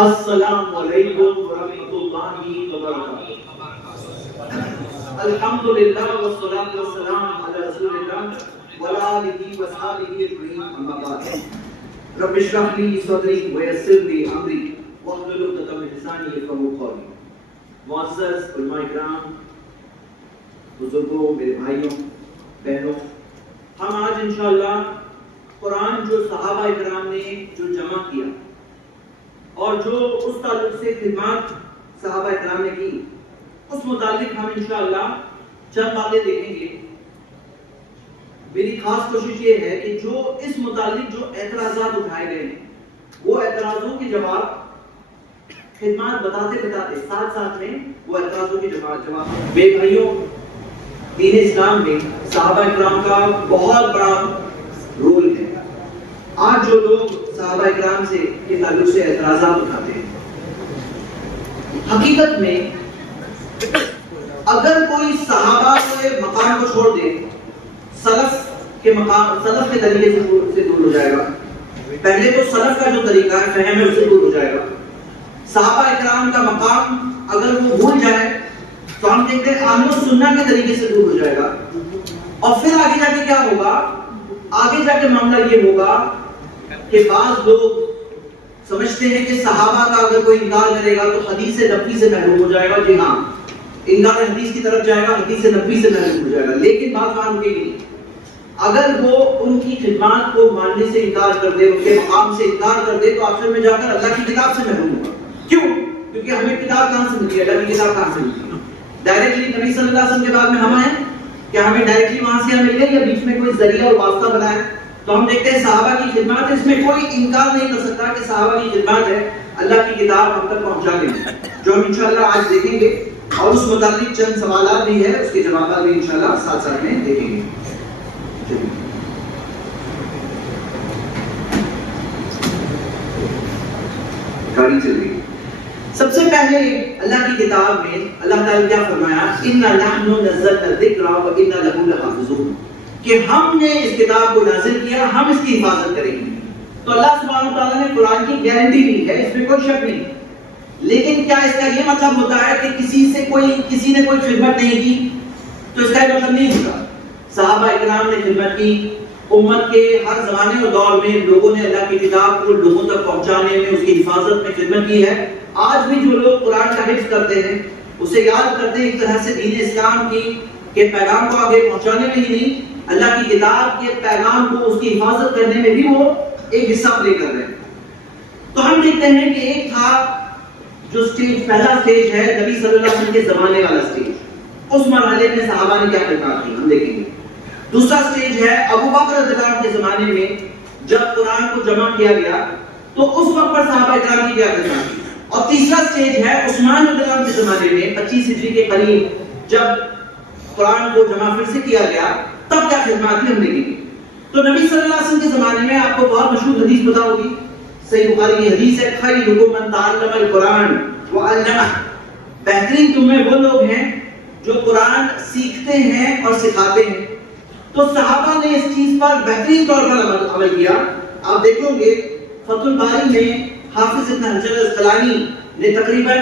السلام علیکم ورحمۃ اللہ وبرکاتہ۔ الحمدللہ والصلاۃ والسلام علی رسول اللہ وعلی آلہ وصحبہ اجمعین، اما بعد۔ رب اشرح لی صدری ویسر لی امری واحلل عقدۃ من لسانی یفقہوا قولی۔ معزز علماء کرام، بزرگوں، میرے بھائیوں بہنوں، ہم آج انشاءاللہ قرآن جو صحابہ کرام نے جو جمع کیا اور جو اس تعلق سے خدمات صحابہ کرام نے کی، اس متعلق ہم انشاءاللہ چند باتیں دیکھیں گے۔ میری خاص کوشش یہ ہے کہ جو اس متعلق جو اعتراضات اٹھائے گئے ہیں، وہ اعتراضوں کے جواب خدمات بتاتے بتاتے ساتھ ساتھ میں وہ اعتراضوں کے جواب میرے بھائیوں، دین اسلام میں صحابہ کرام کا بہت بڑا رول ہے۔ آج جو لوگ صحابہ کرام سے کے تعلق سے اعتراضات اٹھاتے ہیں، حقیقت میں اگر کوئی صحابہ کے مقام کو چھوڑ دے، سلف کے طریقے سے دور ہو جائے گا۔ پہلے تو سلف کا جو طریقہ ہے، فہم ہے، اس سے دور ہو جائے گا۔ صحابہ کرام کا مقام اگر وہ بھول جائے تو ہم دیکھتے ہیں اہل سنت کے طریقے سے دور ہو جائے گا۔ اور پھر آگے جا کے کیا ہوگا؟ آگے جا کے معاملہ یہ ہوگا کہ بعض لوگ سمجھتے ہیں کہ صحابہ کا اگر کوئی انکار کرے گا تو حدیث نبوی سے محروم ہو جائے گا۔ جی ہاں، انکار حدیث کی طرف جائے گا، حدیث نبوی سے محروم ہو جائے گا۔ لیکن بات وہاں رکے گی، اگر وہ ان کی خدمات کو ماننے سے انکار کر دے، ان کے مقام سے انکار کر دے، تو آخر میں جا کر اللہ کی کتاب سے محروم ہوگا۔ کیوں؟ کیونکہ ہمیں کتاب کہاں سے ملتی ہے؟ اللہ کی کتاب کہاں سے ملتی ہے؟ ڈائریکٹلی نبی صلی اللہ علیہ وسلم کے بعد میں ہم ہیں کہ ہمیں ڈائریکٹلی وہاں سے مل گئی یا بیچ میں کوئی ذریعہ اور واسطہ بنا ہے؟ تو ہم دیکھتے ہیں صحابہ کی خدمات، اس میں کوئی انکار نہیں کر سکتا کہ صحابہ کی خدمات ہے، اللہ کی کتاب ہم تک پہنچا گئی، جو ہم انشاءاللہ آج دیکھیں گے۔ اور اس متعلق چند سوالات بھی ہیں، اس کے جوابات بھی انشاءاللہ ساتھ ساتھ میں دیکھیں گے۔ گاڑی چل رہی ہے۔ سب سے پہلے اللہ کی کتاب میں اللہ تعالیٰ کیا فرمایا؟ اِنَّا نَحْنُ نَزَّلْنَا الذِّكْرَ وَإِنَّا لَهُ لَحَافِظُونَ، کہ ہم نے اس کتاب کو نازل کیا، ہم اس کی حفاظت کریں گے۔ تو اللہ سبحانہ وتعالیٰ نے قرآن کی گارنٹی دی ہے، اس میں کوئی شک نہیں۔ لیکن کیا اس کا یہ مطلب ہوتا ہے کہ کسی نے کوئی خدمت نہیں کی تو اس کا یہ مطلب نہیں ہوتا؟ صحابہ اکرام نے خدمت کی، امت کے ہر زمانے اور دور میں لوگوں نے اللہ کی کتاب کو لوگوں تک پہنچانے میں، اس کی حفاظت میں خدمت کی ہے۔ آج بھی جو لوگ قرآن کا حفظ کرتے ہیں، اسے یاد کرتے ہیں، ایک طرح سے دین اسلام کے پیغام کو آگے پہنچانے میں ہی نہیں، اللہ کی کتاب کے پیغام کو، اس کی حفاظت کرنے میں بھی وہ ایک حصہ پلے کر رہے ہیں۔ تو ہم دیکھتے ہیں کہ ایک تھا جو سٹیج، پہلا سٹیج ہے نبی صلی اللہ علیہ وسلم کے زمانے والا سٹیج، اس مرحلے میں صحابہ نے کیا خدمات کی، ہم دیکھیں گے۔ دوسرا سٹیج ہے ابو بکر رضی اللہ عنہ کے زمانے میں، جب قرآن کو جمع کیا گیا تو اس وقت پر صحابہ کرام کی کیا خدمات کی۔ اور تیسرا سٹیج ہے عثمان رضی اللہ عنہ کے زمانے میں، 25 ہجری کے قریب جب قرآن کو جمع پھر سے کیا گیا، تب کیا خدمات کی، ہم دیکھیں گے۔ تو نبی صلی اللہ علیہ وسلم کے زمانے میں آپ کو بہت مشہور حدیث پتا ہوگی، صحیح بخاری کی حدیث ہے، خیرکم من تعلم القرآن وعلمہ، بہترین تم میں وہ لوگ ہیں جو قرآن سیکھتے ہیں اور سکھاتے ہیں۔ تو صحابہ نے اس چیز پر بہترین طور پر عمل کیا۔ آپ دیکھو گے فتح الباری میں حافظ ابن حجر الاسقلانی نے تقریباً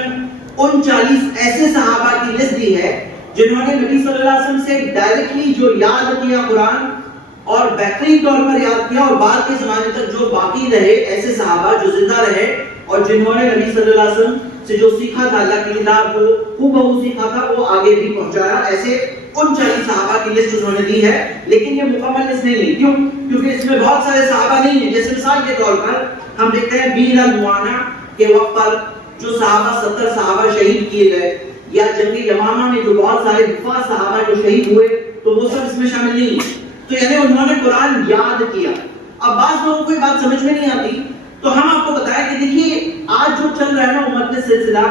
39 ایسے صحابہ کی لسٹ دی ہے جنہوں نے نبی صلی اللہ علیہ وسلم سے ڈائریکٹلی جو یاد کیا قرآن، اور بہترین طور پر یاد کیا، اور بعد کے زمانے تک جو باقی رہے ایسے صحابہ جو زندہ رہے اور جنہوں نے نبی صلی اللہ علیہ وسلم سے جو سیکھا تھا، اللہ کی کتاب کو خوب بہو سیکھا تھا، وہ آگے بھی پہنچایا۔ ایسے 39 صحابہ کی لسٹ انہوں نے دی ہے، لیکن یہ مکمل لسٹ نہیں ہے۔ کیوں؟ کیونکہ اس میں بہت سارے صحابہ نہیں ہیں۔ جیسے مثال کے طور پر ہم دیکھتے ہیں بیر المعانہ کے وقت پر جو صحابہ 70 صحابہ شہید کیے گئے، یا جنگ یمامہ میں جو بہت سارے حفاظ صحابہ جو شہید ہوئے، تو وہ سب اس میں شامل نہیں ہیں۔ تو یعنی انہوں نے قرآن یاد کیا۔ اب بعض لوگوں کو یہ بات سمجھ میں نہیں آتی، تو ہم آپ کو بتائیں کہ دیکھیے آج جو چل رہا ہے نا امت میں سلسلہ،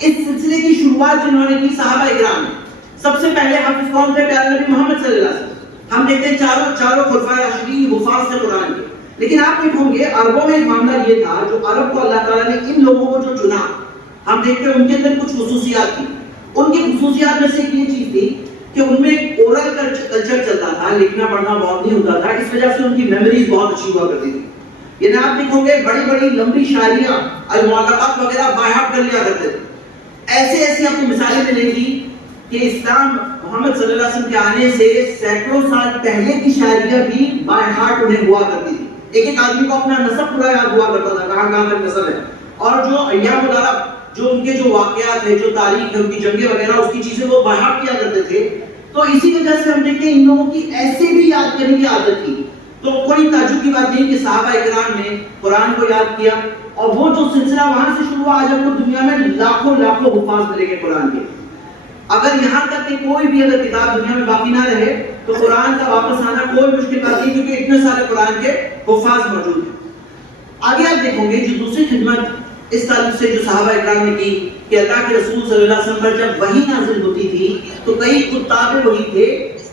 اس سلسلے کی شروعات جنہوں نے کی صحابہ اکرام نے۔ سب سے پہلے حافظ کون تھے؟ پیارے نبی محمد صلی اللہ علیہ وسلم۔ ہم دیکھتے ہیں چاروں خلفائے راشدین حفاظ تھے قرآن کے۔ لیکن آپ دیکھو گے عربوں میں ایک معاملہ یہ تھا، جو عرب کو اللہ تعالیٰ نے ان لوگوں کو جو چنا، ہم دیکھتے ہیں ان کے اندر کچھ خصوصیات تھی۔ ان کی خصوصیات میں سے یہ چیز تھی کہ ان میں اورل کلچر چلتا تھا، لکھنا پڑھنا بہت نہیں ہوتا تھا، اس وجہ سے ان کی میموریز بہت اچھی ہوا کرتی تھی۔ یعنی آپ دیکھو گے بڑی بڑی لمبی شاعریاں المعلقات وغیرہ بائی ہارٹ کر لیا کرتے تھے۔ ایسے ایسی آپ کو مثالیں ملیں گی کہ اسلام محمد صلی اللہ علیہ وسلم کے آنے سے سینکڑوں سال پہلے کی شاعریاں بھی بائی ہارٹ انہیں ہوا کرتی تھی۔ ایک ایک آدمی کو اپنا نسب پورا یاد ہوا کرتا تھا، کہاں کہاں تک نسب ہے، اور جو ایام العرب، جو ان کے جو واقعات ہیں، جو تاریخ ہے، ان کی جنگیں وغیرہ، اس کی چیزیں وہ بائی ہارٹ کیا کرتے تھے۔ تو اسی وجہ سے ہم دیکھتے ہیں ان لوگوں کی ایسے بھی یاد کرنے کی عادت تھی۔ تو کوئی تعجب کی بات نہیں کہ صحابہ اکرام نے قرآن کو یاد کیا، اور وہ جو سلسلہ وہاں سے شروع ہوا، آج ہم کو دنیا میں لاکھوں لاکھوں حفاظ ملیں گے قرآن کے۔ اگر یہاں تک کہ کوئی بھی اگر کتاب دنیا میں باقی نہ رہے تو قرآن کا واپس آنا کوئی مشکل بات نہیں، کیونکہ اتنے سارے قرآن کے حفاظ موجود ہیں۔ آگے آپ دیکھو گے جو دوسری خدمت اس تعلق سے جو صحابہ اکرام نے کی کہ اللہ کے رسول صلی اللہ علیہ وسلم پر جب وحی نازل ہوتی تھی تو کئی کتاب وحی تھے،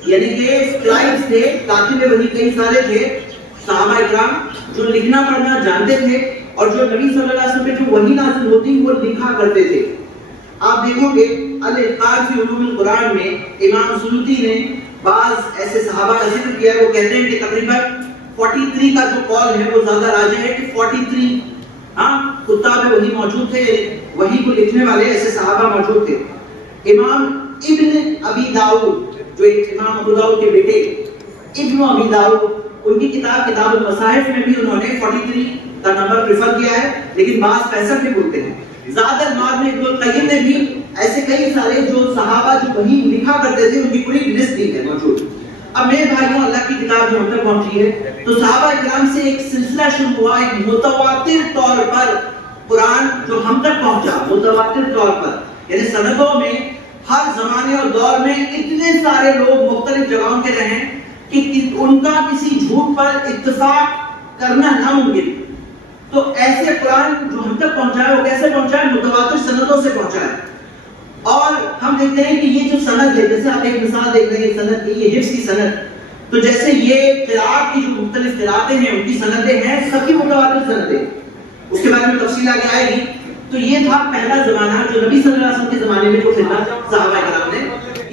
یعنی کہ اسکرائبز تھے، کاتب وحی کئی سارے تھے صحابہ اکرام جو لکھنا پڑھنا جانتے تھے، اور جو نبی صلی اللہ علیہ وسلم پہ جو وحی نازل ہوتی وہ لکھا کرتے تھے۔ آپ دیکھو گے الاتقان فی علوم القرآن میں امام سیوطی نے بعض ایسے صحابہ کا ذکر کیا ہے، وہ کہتے ہیں کہ تقریباً 43 کا جو قول ہے وہ زیادہ راجح ہے کہ 43 کتاب وحی موجود تھے، وحی کو لکھنے والے ایسے صحابہ موجود تھے۔ امام ابن ابی داؤد، جو ایک امام ابو داؤد کے بیٹے ابن ابی داؤد، ان کی کتاب المصاحف میں بھی انہوں نے 43 کا نمبر پریفر کیا ہے، لیکن بعض 65 بھی بولتے ہیں۔ زیادہ المعاد میں ابن القیم نے بھی ایسے کئی سارے جو صحابہ جو وحی لکھا کرتے تھے ان کی پوری لسٹ دی ہے موجود۔ اب میرے بھائیوں، اللہ کی کتاب جو ہم تک پہنچی ہے تو صحابہ اکرام سے ایک سلسلہ شروع ہوا، ایک متواتر طور پر قرآن جو ہم تک پہنچا، متواتر طور پر، یعنی سندوں میں ہر زمانے اور دور میں اتنے سارے لوگ مختلف جگہوں کے رہیں کہ ان کا کسی جھوٹ پر اتفاق کرنا ناممکن۔ تو ایسے قرآن جو ہم تک پہنچا ہے وہ کیسے پہنچا ہے؟ متواتر سندوں سے پہنچا ہے۔ اور ہم دیکھتے ہیں کہ یہ جو سند ہے، جیسے آپ ایک مثال دیکھ رہے ہیں سند کی، یہ حفظ کی سند، تو جیسے یہ قراءت کی جو مختلف قراءتیں ہیں ان کی سندیں ہیں، سبھی متواتر سندیں، اس کے بارے میں تفصیل آگے آئے گی۔ تو یہ تھا پہلا زمانہ جو نبی صلی اللہ علیہ وسلم کے زمانے میں جو خدمت صحابہ کرام نے